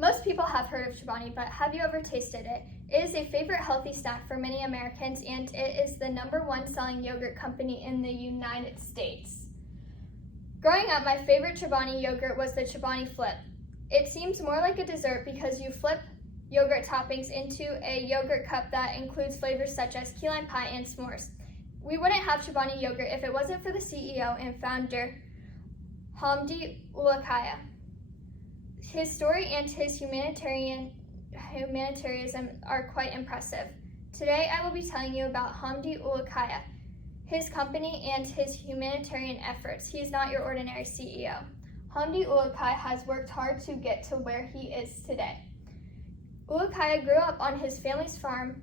Most people have heard of Chobani, but have you ever tasted it? It is a favorite healthy snack for many Americans, and it is the #1 selling yogurt company in the United States. Growing up, my favorite Chobani yogurt was the Chobani Flip. It seems more like a dessert because you flip yogurt toppings into a yogurt cup that includes flavors such as key lime pie and s'mores. We wouldn't have Chobani yogurt if it wasn't for the CEO and founder, Hamdi Ulukaya. His story and his humanitarianism are quite impressive. Today I will be telling you about Hamdi Ulukaya, his company, and his humanitarian efforts. He is not your ordinary CEO. Hamdi Ulukaya has worked hard to get to where he is today. Ulukaya grew up on his family's farm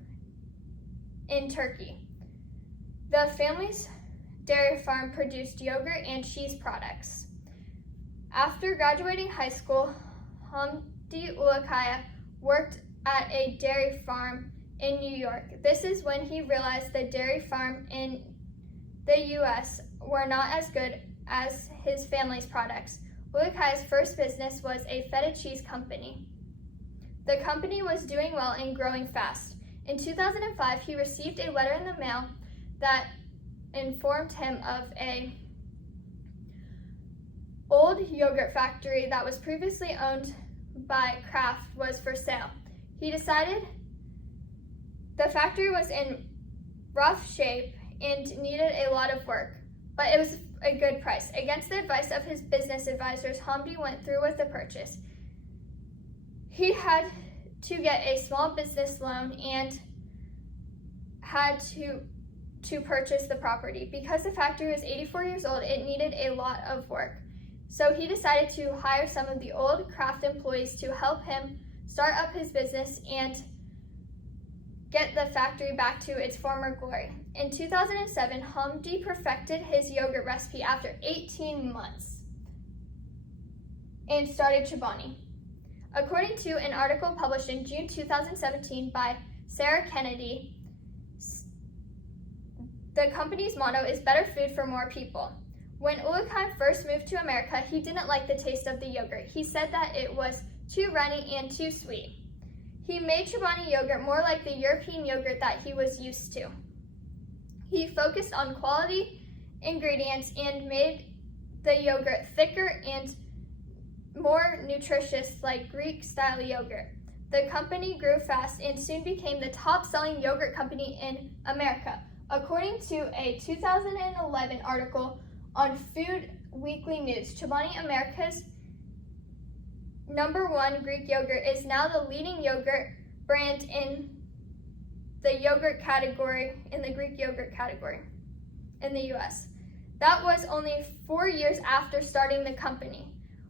in Turkey. The family's dairy farm produced yogurt and cheese products. After graduating high school, Hamdi Ulukaya worked at a dairy farm in New York. This is when he realized the dairy farm in the U.S. were not as good as his family's products. Ulukaya's first business was a feta cheese company. The company was doing well and growing fast. In 2005, he received a letter in the mail that informed him of an old yogurt factory that was previously owned by Kraft was for sale. He decided the factory was in rough shape and needed a lot of work, but it was a good price. Against the advice of his business advisors, Hamdi went through with the purchase. He had to get a small business loan and had to purchase the property. Because the factory was 84 years old, it needed a lot of work. So he decided to hire some of the old Kraft employees to help him start up his business and get the factory back to its former glory. In 2007, Hamdi perfected his yogurt recipe after 18 months and started Chobani. According to an article published in June 2017 by Sarah Kennedy, the company's motto is better food for more people. When Ulukaya first moved to America, he didn't like the taste of the yogurt. He said that it was too runny and too sweet. He made Chobani yogurt more like the European yogurt that he was used to. He focused on quality ingredients and made the yogurt thicker and more nutritious like Greek-style yogurt. The company grew fast and soon became the top-selling yogurt company in America. According to a 2011 article on Food Weekly News, Chobani, America's #1 Greek yogurt, is now the leading yogurt brand in the Greek yogurt category in the US. That was only 4 years after starting the company.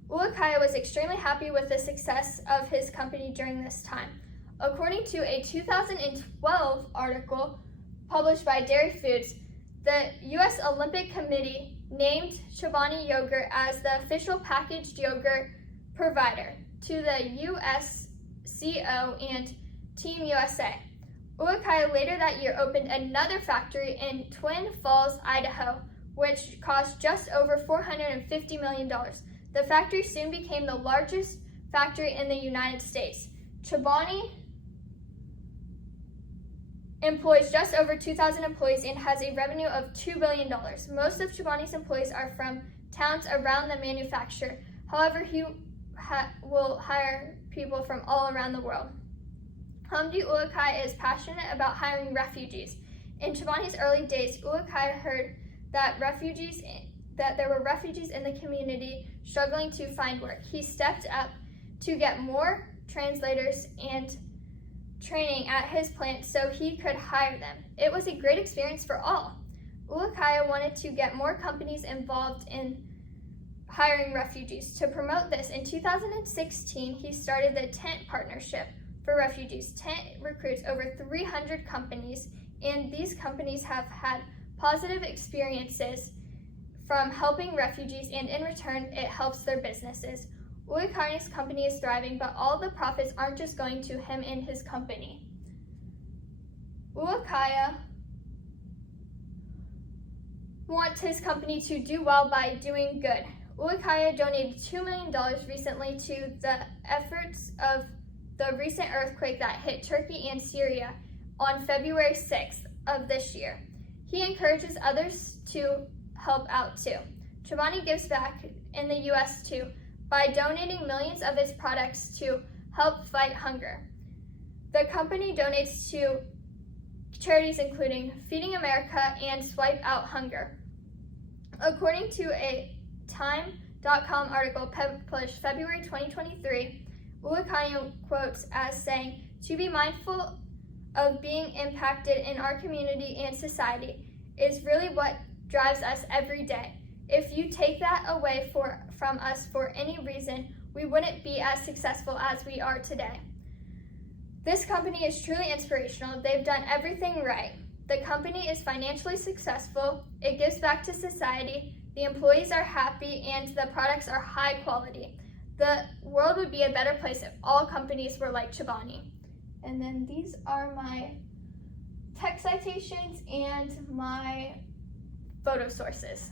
Ulukaya was extremely happy with the success of his company during this time. According to a 2012 article published by Dairy Foods, the U.S. Olympic Committee named Chobani yogurt as the official packaged yogurt provider to the USCO and Team USA. Ulukaya later that year opened another factory in Twin Falls, Idaho, which cost just over $450 million. The factory soon became the largest factory in the United States. Chobani employs just over 2,000 employees and has a revenue of $2 billion. Most of Chobani's employees are from towns around the manufacturer. However, he will hire people from all around the world. Hamdi Ulukaya is passionate about hiring refugees. In Chobani's early days, Ulukaya heard that there were refugees in the community struggling to find work. He stepped up to get more translators and training at his plant so he could hire them. It was a great experience for all. Ulukaya wanted to get more companies involved in hiring refugees. To promote this, in 2016, he started the Tent Partnership for Refugees. Tent recruits over 300 companies, and these companies have had positive experiences from helping refugees, and in return, it helps their businesses. Ulukaya's company is thriving, but all the profits aren't just going to him and his company. Ulukaya wants his company to do well by doing good. Ulukaya donated $2 million recently to the efforts of the recent earthquake that hit Turkey and Syria on February 6th of this year. He encourages others to help out too. Chobani gives back in the U.S. too by donating millions of its products to help fight hunger. The company donates to charities including Feeding America and Swipe Out Hunger. According to a Time.com article published February 2023, Ulukaya quotes as saying, "To be mindful of being impacted in our community and society is really what drives us every day. If you take that away from us for any reason, we wouldn't be as successful as we are today." This company is truly inspirational. They've done everything right. The company is financially successful, it gives back to society, the employees are happy, and the products are high quality. The world would be a better place if all companies were like Chobani. And then these are my text citations and my photo sources.